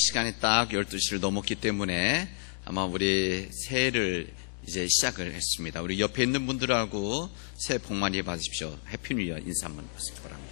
시간이 딱 12시를 넘었기 때문에 아마 우리 새해를 이제 시작을 했습니다. 우리 옆에 있는 분들하고 새해 복 많이 받으십시오. 해피 뉴 이어 인사 한번 하시기 바랍니다.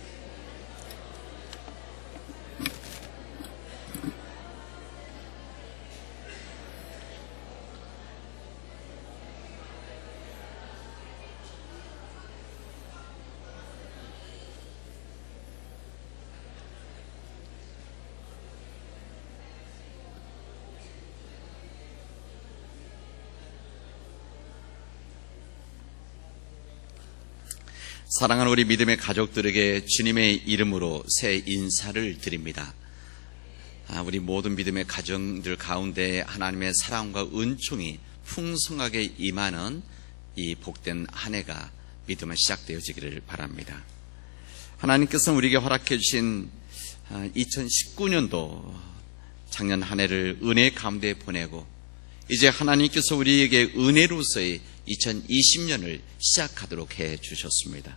사랑하는 우리 믿음의 가족들에게 주님의 이름으로 새 인사를 드립니다. 우리 모든 믿음의 가정들 가운데 하나님의 사랑과 은총이 풍성하게 임하는 이 복된 한 해가 믿음은 시작되어지기를 바랍니다. 하나님께서는 우리에게 허락해 주신 2019년도 작년 한 해를 은혜 가운데 보내고 이제 하나님께서 우리에게 은혜로서의 2020년을 시작하도록 해 주셨습니다.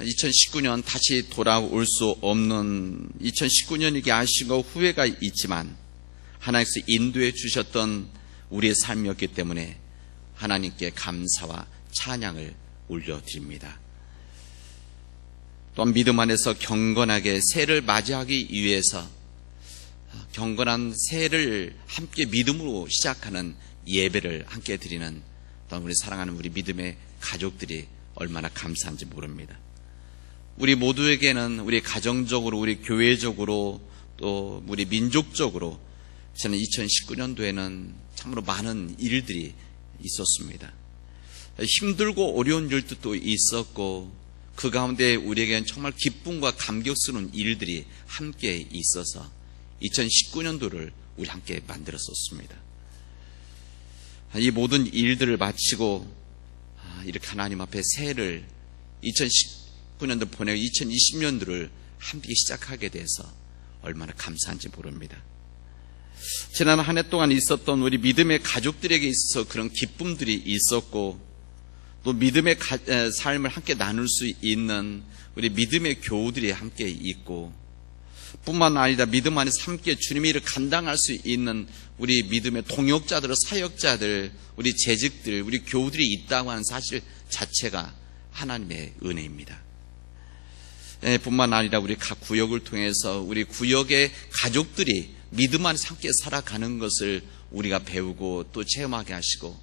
2019년 다시 돌아올 수 없는 2019년이기 아쉬움과 후회가 있지만 하나님께서 인도해 주셨던 우리의 삶이었기 때문에 하나님께 감사와 찬양을 올려드립니다. 또한 믿음 안에서 경건하게 새해를 맞이하기 위해서 경건한 새해를 함께 믿음으로 시작하는 예배를 함께 드리는 또한 우리 사랑하는 우리 믿음의 가족들이 얼마나 감사한지 모릅니다. 우리 모두에게는 우리 가정적으로 우리 교회적으로 또 우리 민족적으로 저는 2019년도에는 참으로 많은 일들이 있었습니다. 힘들고 어려운 일도 있었고 그 가운데 우리에게는 정말 기쁨과 감격스러운 일들이 함께 있어서 2019년도를 우리 함께 만들었었습니다. 이 모든 일들을 마치고 이렇게 하나님 앞에 새해를 2019년도 보내고 2020년도를 함께 시작하게 돼서 얼마나 감사한지 모릅니다. 지난 한 해 동안 있었던 우리 믿음의 가족들에게 있어서 그런 기쁨들이 있었고 또 믿음의 삶을 함께 나눌 수 있는 우리 믿음의 교우들이 함께 있고 뿐만 아니라 믿음 안에서 함께 주님의 일을 감당할 수 있는 우리 믿음의 동역자들, 사역자들, 우리 재직들, 우리 교우들이 있다고 하는 사실 자체가 하나님의 은혜입니다. 뿐만 아니라 우리 각 구역을 통해서 우리 구역의 가족들이 믿음 안에서 함께 살아가는 것을 우리가 배우고 또 체험하게 하시고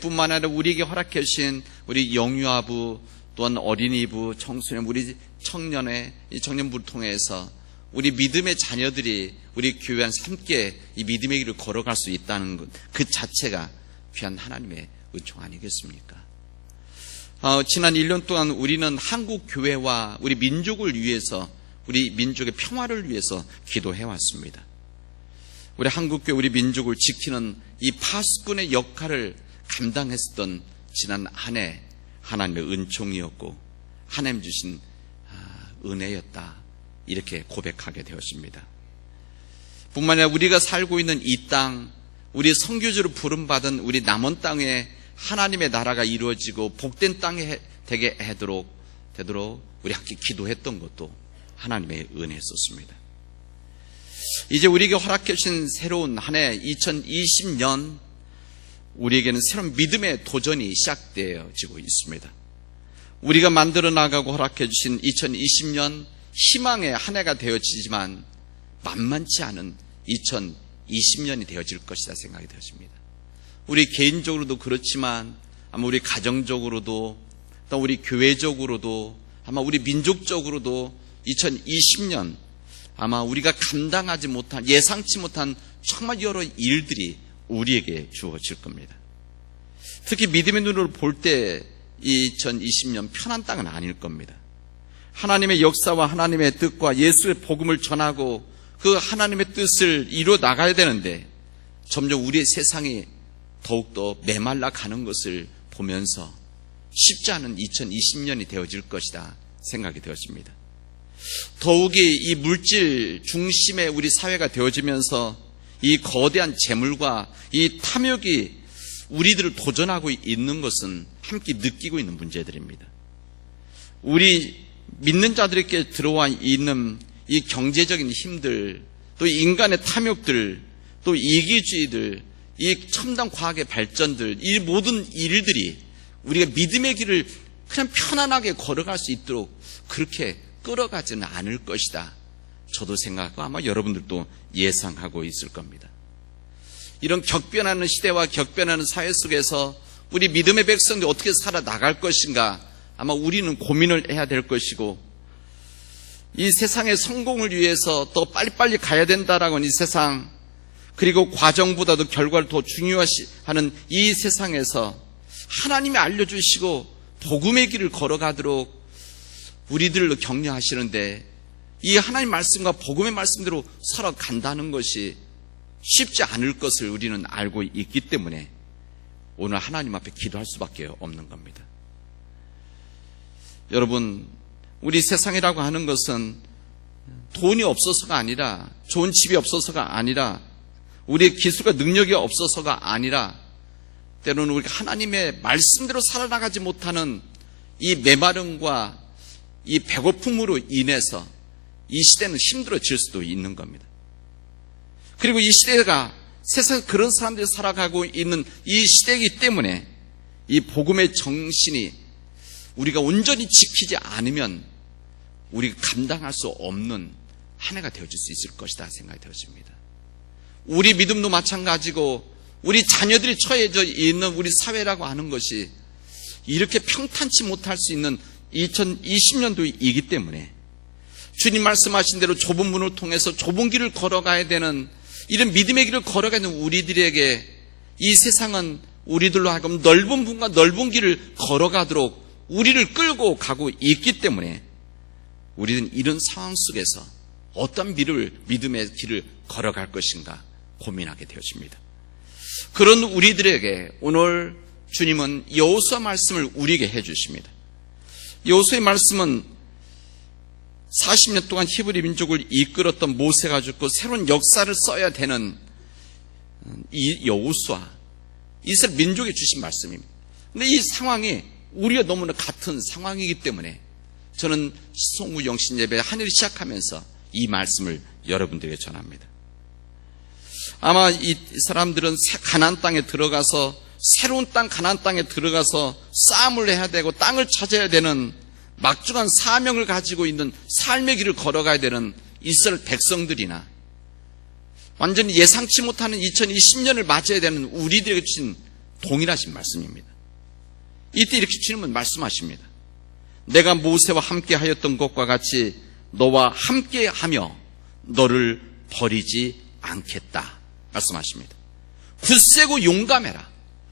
뿐만 아니라 우리에게 허락해 주신 우리 영유아부 또한 어린이부, 청소년, 우리 청년의 이 청년부를 통해서 우리 믿음의 자녀들이 우리 교회 안에서 함께 이 믿음의 길을 걸어갈 수 있다는 것, 그 자체가 귀한 하나님의 은총 아니겠습니까? 지난 1년 동안 우리는 한국 교회와 우리 민족을 위해서 우리 민족의 평화를 위해서 기도해왔습니다. 우리 한국교회 우리 민족을 지키는 이 파수꾼의 역할을 감당했었던 지난 한 해 하나님의 은총이었고 하나님 주신 은혜였다 이렇게 고백하게 되었습니다. 뿐만 아니라 우리가 살고 있는 이 땅, 우리 선교지로 부름받은 우리 남원 땅에 하나님의 나라가 이루어지고 복된 땅이 되게 되도록 우리 함께 기도했던 것도 하나님의 은혜였었습니다. 이제 우리에게 허락해 주신 새로운 한 해 2020년 우리에게는 새로운 믿음의 도전이 시작되어지고 있습니다. 우리가 만들어 나가고 허락해 주신 2020년 희망의 한 해가 되어지지만 만만치 않은 2020년이 되어질 것이다 생각이 되어집니다. 우리 개인적으로도 그렇지만 아마 우리 가정적으로도 또 우리 교회적으로도 아마 우리 민족적으로도 2020년 아마 우리가 감당하지 못한 예상치 못한 정말 여러 일들이 우리에게 주어질 겁니다. 특히 믿음의 눈으로 볼 때 2020년 편한 땅은 아닐 겁니다. 하나님의 역사와 하나님의 뜻과 예수의 복음을 전하고 그 하나님의 뜻을 이루어 나가야 되는데 점점 우리의 세상이 더욱더 메말라 가는 것을 보면서 쉽지 않은 2020년이 되어질 것이다 생각이 되어집니다. 더욱이 이 물질 중심의 우리 사회가 되어지면서 이 거대한 재물과 이 탐욕이 우리들을 도전하고 있는 것은 함께 느끼고 있는 문제들입니다. 우리 믿는 자들에게 들어와 있는 이 경제적인 힘들, 또 인간의 탐욕들, 또 이기주의들, 이 첨단 과학의 발전들, 이 모든 일들이 우리가 믿음의 길을 그냥 편안하게 걸어갈 수 있도록 그렇게 끌어가지는 않을 것이다. 저도 생각하고 아마 여러분들도 예상하고 있을 겁니다. 이런 격변하는 시대와 격변하는 사회 속에서 우리 믿음의 백성들이 어떻게 살아나갈 것인가, 아마 우리는 고민을 해야 될 것이고, 이 세상의 성공을 위해서 더 빨리빨리 가야 된다라고 하는 이 세상, 그리고 과정보다도 결과를 더 중요시하는 이 세상에서 하나님이 알려주시고 복음의 길을 걸어가도록 우리들로 격려하시는데, 이 하나님 말씀과 복음의 말씀대로 살아간다는 것이 쉽지 않을 것을 우리는 알고 있기 때문에 오늘 하나님 앞에 기도할 수밖에 없는 겁니다. 여러분, 우리 세상이라고 하는 것은 돈이 없어서가 아니라, 좋은 집이 없어서가 아니라, 우리의 기술과 능력이 없어서가 아니라, 때로는 우리가 하나님의 말씀대로 살아나가지 못하는 이 메마름과 이 배고픔으로 인해서 이 시대는 힘들어질 수도 있는 겁니다. 그리고 이 시대가 세상에 그런 사람들이 살아가고 있는 이 시대이기 때문에 이 복음의 정신이 우리가 온전히 지키지 않으면 우리가 감당할 수 없는 한 해가 되어질 수 있을 것이다 생각이 되어집니다. 우리 믿음도 마찬가지고 우리 자녀들이 처해져 있는 우리 사회라고 하는 것이 이렇게 평탄치 못할 수 있는 2020년도이기 때문에 주님 말씀하신 대로 좁은 문을 통해서 좁은 길을 걸어가야 되는, 이런 믿음의 길을 걸어가는 우리들에게 이 세상은 우리들로 하여금 넓은 문과 넓은 길을 걸어가도록 우리를 끌고 가고 있기 때문에 우리는 이런 상황 속에서 어떤 믿음의 길을 걸어갈 것인가 고민하게 되어집니다. 그런 우리들에게 오늘 주님은 여호수아 말씀을 우리에게 해주십니다. 여호수아의 말씀은 40년 동안 히브리 민족을 이끌었던 모세가 죽고 새로운 역사를 써야 되는 이 여호수아, 이스라엘 민족에 주신 말씀입니다. 근데 이 상황이 우리가 너무나 같은 상황이기 때문에 저는 송구 영신 예배 한 해를 시작하면서 이 말씀을 여러분들에게 전합니다. 아마 이 사람들은 가나안 땅에 들어가서, 새로운 땅 가나안 땅에 들어가서 싸움을 해야 되고 땅을 찾아야 되는 막중한 사명을 가지고 있는 삶의 길을 걸어가야 되는 이스라엘 백성들이나, 완전히 예상치 못하는 2020년을 맞이해야 되는 우리들에게 주신 동일하신 말씀입니다. 이때 이렇게 주님은 말씀하십니다. 내가 모세와 함께 하였던 것과 같이 너와 함께 하며 너를 버리지 않겠다 말씀하십니다. 굳세고 용감해라.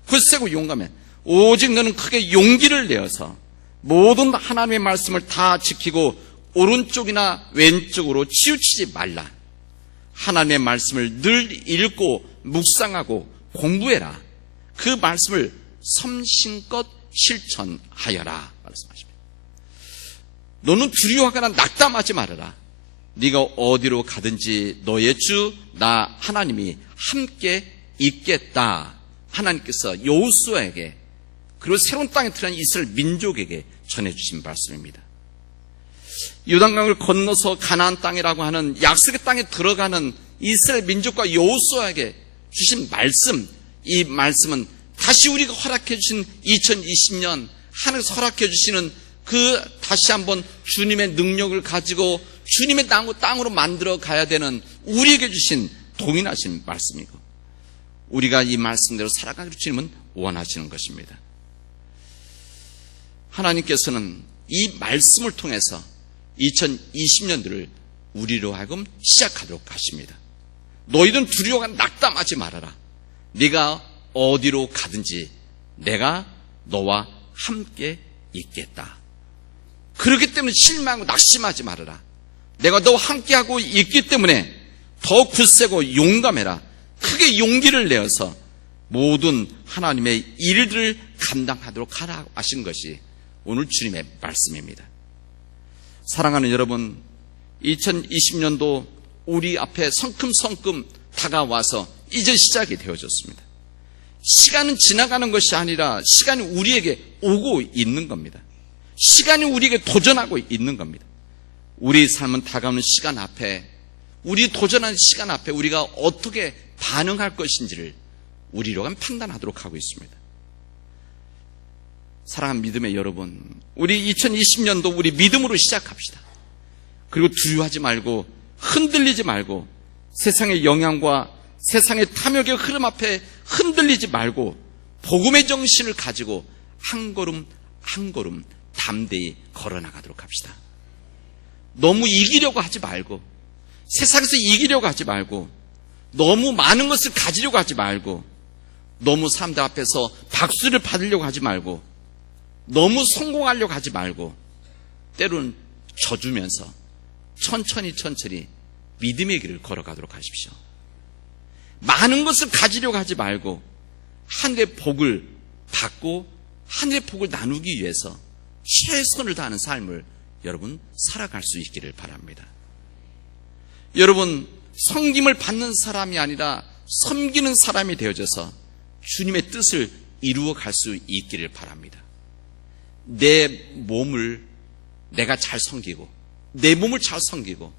굳세고 용감해. 오직 너는 크게 용기를 내어서 모든 하나님의 말씀을 다 지키고 오른쪽이나 왼쪽으로 치우치지 말라. 하나님의 말씀을 늘 읽고 묵상하고 공부해라. 그 말씀을 섬신껏 실천하여라 말씀하십니다. 너는 두려워하거나 낙담하지 말아라. 네가 어디로 가든지 너의 주 나 하나님이 함께 있겠다. 하나님께서 여호수아에게, 그리고 새로운 땅에 들어간 이스라엘 민족에게 전해주신 말씀입니다. 요단강을 건너서 가나안 땅이라고 하는 약속의 땅에 들어가는 이스라엘 민족과 여호수아에게 주신 말씀, 이 말씀은 다시 우리가 허락해 주신 2020년 하늘에서 허락해 주시는 그 다시 한번 주님의 능력을 가지고 주님의 땅으로 만들어 가야 되는 우리에게 주신 동일하신 말씀이고, 우리가 이 말씀대로 살아가기를 주님은 원하시는 것입니다. 하나님께서는 이 말씀을 통해서 2020년도를 우리로 하여금 시작하도록 하십니다. 너희들은 두려워가 낙담하지 말아라. 네가 어디로 가든지 내가 너와 함께 있겠다. 그렇기 때문에 실망하고 낙심하지 말아라. 내가 너와 함께하고 있기 때문에 더 굳세고 용감해라. 크게 용기를 내어서 모든 하나님의 일들을 감당하도록 하라 하신 것이 오늘 주님의 말씀입니다. 사랑하는 여러분, 2020년도 우리 앞에 성큼성큼 다가와서 이제 시작이 되어졌습니다. 시간은 지나가는 것이 아니라 시간이 우리에게 오고 있는 겁니다. 시간이 우리에게 도전하고 있는 겁니다. 우리 삶은 다가오는 시간 앞에 우리 도전하는 시간 앞에 우리가 어떻게 반응할 것인지를 우리로가 판단하도록 하고 있습니다. 사랑하는 믿음의 여러분, 우리 2020년도 우리 믿음으로 시작합시다. 그리고 두려워하지 말고 흔들리지 말고 세상의 영향과 세상의 탐욕의 흐름 앞에 흔들리지 말고 복음의 정신을 가지고 한 걸음 한 걸음 담대히 걸어나가도록 합시다. 너무 이기려고 하지 말고 세상에서 이기려고 하지 말고 너무 많은 것을 가지려고 하지 말고 너무 사람들 앞에서 박수를 받으려고 하지 말고 너무 성공하려고 하지 말고 때로는 져주면서 천천히 믿음의 길을 걸어가도록 하십시오. 많은 것을 가지려고 하지 말고 하늘의 복을 받고 하늘의 복을 나누기 위해서 최선을 다하는 삶을 여러분 살아갈 수 있기를 바랍니다. 여러분, 섬김을 받는 사람이 아니라 섬기는 사람이 되어져서 주님의 뜻을 이루어갈 수 있기를 바랍니다. 내 몸을 내가 잘 섬기고 내 몸을 잘 섬기고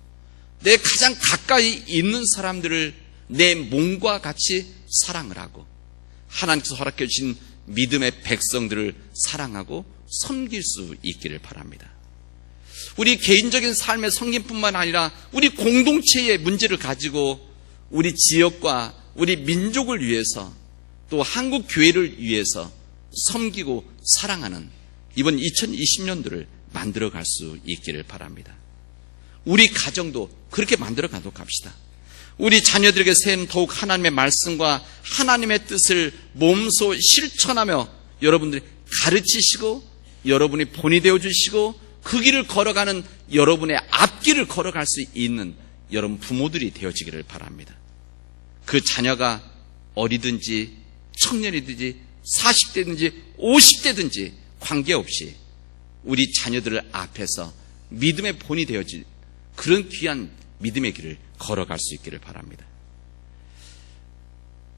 내 가장 가까이 있는 사람들을 내 몸과 같이 사랑을 하고 하나님께서 허락해 주신 믿음의 백성들을 사랑하고 섬길 수 있기를 바랍니다. 우리 개인적인 삶의 섬김뿐만 아니라 우리 공동체의 문제를 가지고 우리 지역과 우리 민족을 위해서 또 한국 교회를 위해서 섬기고 사랑하는 이번 2020년도를 만들어갈 수 있기를 바랍니다. 우리 가정도 그렇게 만들어가도록 합시다. 우리 자녀들에게 새는 더욱 하나님의 말씀과 하나님의 뜻을 몸소 실천하며 여러분들이 가르치시고 여러분이 본이 되어주시고 그 길을 걸어가는 여러분의 앞길을 걸어갈 수 있는 여러분 부모들이 되어지기를 바랍니다. 그 자녀가 어리든지 청년이든지 40대든지 50대든지 관계없이 우리 자녀들 앞에서 믿음의 본이 되어질 그런 귀한 믿음의 길을 걸어갈 수 있기를 바랍니다.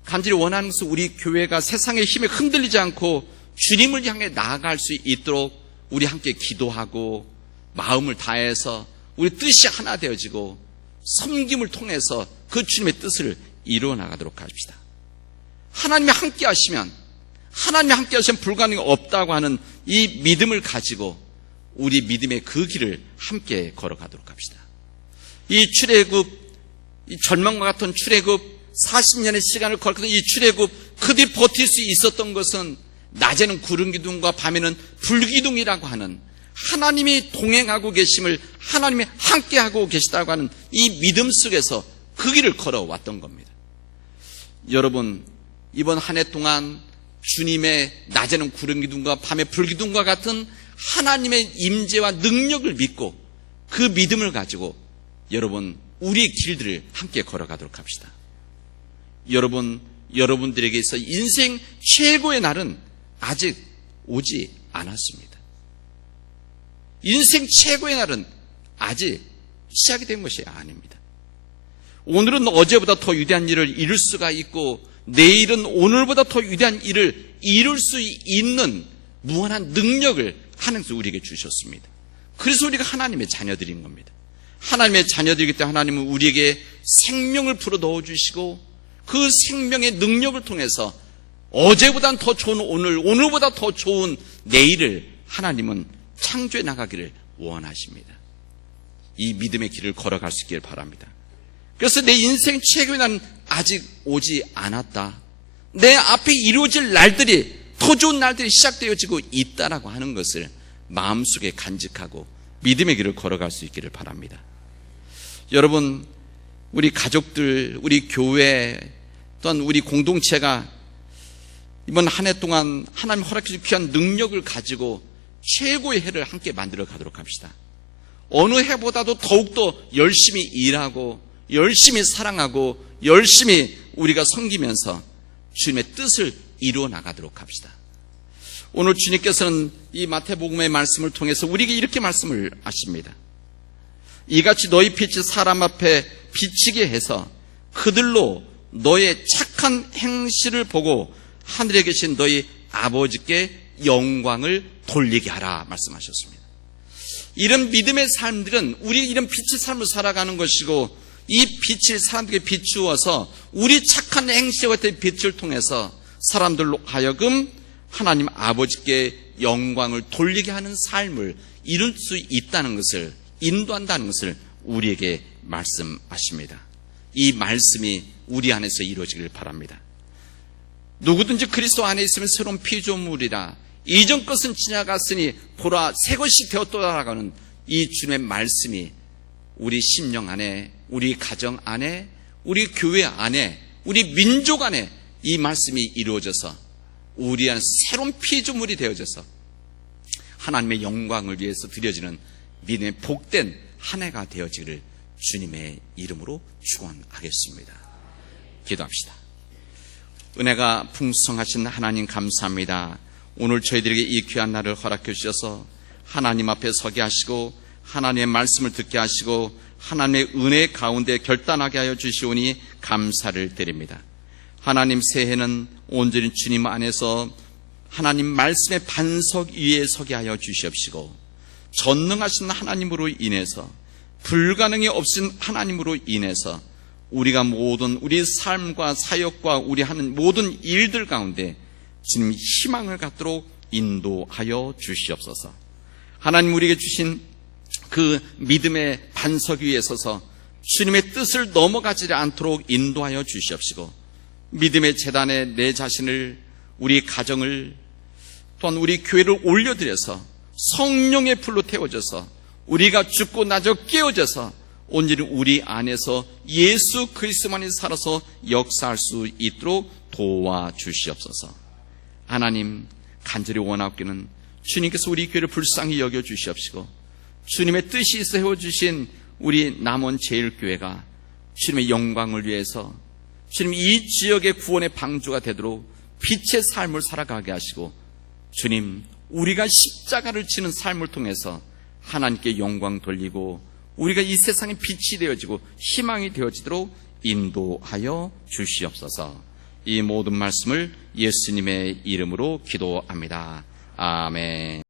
간절히 원하는 것은 우리 교회가 세상의 힘에 흔들리지 않고 주님을 향해 나아갈 수 있도록 우리 함께 기도하고 마음을 다해서 우리 뜻이 하나 되어지고 섬김을 통해서 그 주님의 뜻을 이루어 나가도록 합시다. 하나님이 함께 하시면 불가능이 없다고 하는 이 믿음을 가지고 우리 믿음의 그 길을 함께 걸어가도록 합시다. 이 출애굽, 이 절망과 같은 출애굽 40년의 시간을 걸었던 이 출애굽 그들이 버틸 수 있었던 것은 낮에는 구름 기둥과 밤에는 불 기둥이라고 하는 하나님이 동행하고 계심을 하나님이 함께하고 계시다고 하는 이 믿음 속에서 그 길을 걸어왔던 겁니다. 여러분, 이번 한 해 동안 주님의 낮에는 구름 기둥과 밤에 불 기둥과 같은 하나님의 임재와 능력을 믿고 그 믿음을 가지고 여러분 우리의 길들을 함께 걸어가도록 합시다. 여러분들에게 있어 인생 최고의 날은 아직 오지 않았습니다. 인생 최고의 날은 아직 시작이 된 것이 아닙니다. 오늘은 어제보다 더 위대한 일을 이룰 수가 있고 내일은 오늘보다 더 위대한 일을 이룰 수 있는 무한한 능력을 하나님께서 우리에게 주셨습니다. 그래서 우리가 하나님의 자녀들인 겁니다. 하나님의 자녀들이기 때문에 하나님은 우리에게 생명을 불어 넣어주시고 그 생명의 능력을 통해서 어제보다 더 좋은 오늘, 오늘보다 더 좋은 내일을 하나님은 창조해 나가기를 원하십니다. 이 믿음의 길을 걸어갈 수 있기를 바랍니다. 그래서 내 인생 최고의 날은 아직 오지 않았다. 내 앞에 이루어질 날들이 더 좋은 날들이 시작되어지고 있다라고 하는 것을 마음속에 간직하고 믿음의 길을 걸어갈 수 있기를 바랍니다. 여러분, 우리 가족들, 우리 교회 또한 우리 공동체가 이번 한 해 동안 하나님 허락해 주신 귀한 능력을 가지고 최고의 해를 함께 만들어 가도록 합시다. 어느 해보다도 더욱더 열심히 일하고 열심히 사랑하고 열심히 우리가 섬기면서 주님의 뜻을 이루어 나가도록 합시다. 오늘 주님께서는 이 마태복음의 말씀을 통해서 우리에게 이렇게 말씀을 하십니다. 이같이 너희 빛이 사람 앞에 비치게 해서 그들로 너의 착한 행실을 보고 하늘에 계신 너희 아버지께 영광을 돌리게 하라 말씀하셨습니다. 이런 믿음의 삶들은 우리 이런 빛의 삶을 살아가는 것이고 이 빛을 사람들에게 비추어서 우리 착한 행실과 같은 빛을 통해서 사람들로 하여금 하나님 아버지께 영광을 돌리게 하는 삶을 이룰 수 있다는 것을, 인도한다는 것을 우리에게 말씀하십니다. 이 말씀이 우리 안에서 이루어지길 바랍니다. 누구든지 그리스도 안에 있으면 새로운 피조물이라, 이전 것은 지나갔으니 보라 새 것이 되었도다라는 이 주님의 말씀이 우리 심령 안에, 우리 가정 안에, 우리 교회 안에, 우리 민족 안에 이 말씀이 이루어져서 우리 안에 새로운 피조물이 되어져서 하나님의 영광을 위해서 드려지는 믿음의 복된 한 해가 되어지기를 주님의 이름으로 축원하겠습니다. 기도합시다. 은혜가 풍성하신 하나님 감사합니다. 오늘 저희들에게 이 귀한 날을 허락해 주셔서 하나님 앞에 서게 하시고 하나님의 말씀을 듣게 하시고 하나님의 은혜 가운데 결단하게 하여 주시오니 감사를 드립니다. 하나님, 새해는 온전히 주님 안에서 하나님 말씀의 반석 위에 서게 하여 주시옵시고, 전능하신 하나님으로 인해서, 불가능이 없인 하나님으로 인해서 우리가 모든 우리 삶과 사역과 우리 하는 모든 일들 가운데 주님 희망을 갖도록 인도하여 주시옵소서. 하나님, 우리에게 주신 그 믿음의 반석 위에 서서 주님의 뜻을 넘어가지 않도록 인도하여 주시옵시고, 믿음의 제단에 내 자신을, 우리 가정을, 또한 우리 교회를 올려드려서 성령의 불로 태워져서 우리가 죽고 나서 깨어져서 온전히 우리 안에서 예수 그리스도만이 살아서 역사할 수 있도록 도와주시옵소서. 하나님, 간절히 원하옵기는 주님께서 우리 교회를 불쌍히 여겨주시옵시고, 주님의 뜻이 세워주신 우리 남원 제일교회가 주님의 영광을 위해서 주님 이 지역의 구원의 방주가 되도록 빛의 삶을 살아가게 하시고, 주님, 우리가 십자가를 지는 삶을 통해서 하나님께 영광 돌리고 우리가 이 세상의 빛이 되어지고 희망이 되어지도록 인도하여 주시옵소서. 이 모든 말씀을 예수님의 이름으로 기도합니다. 아멘.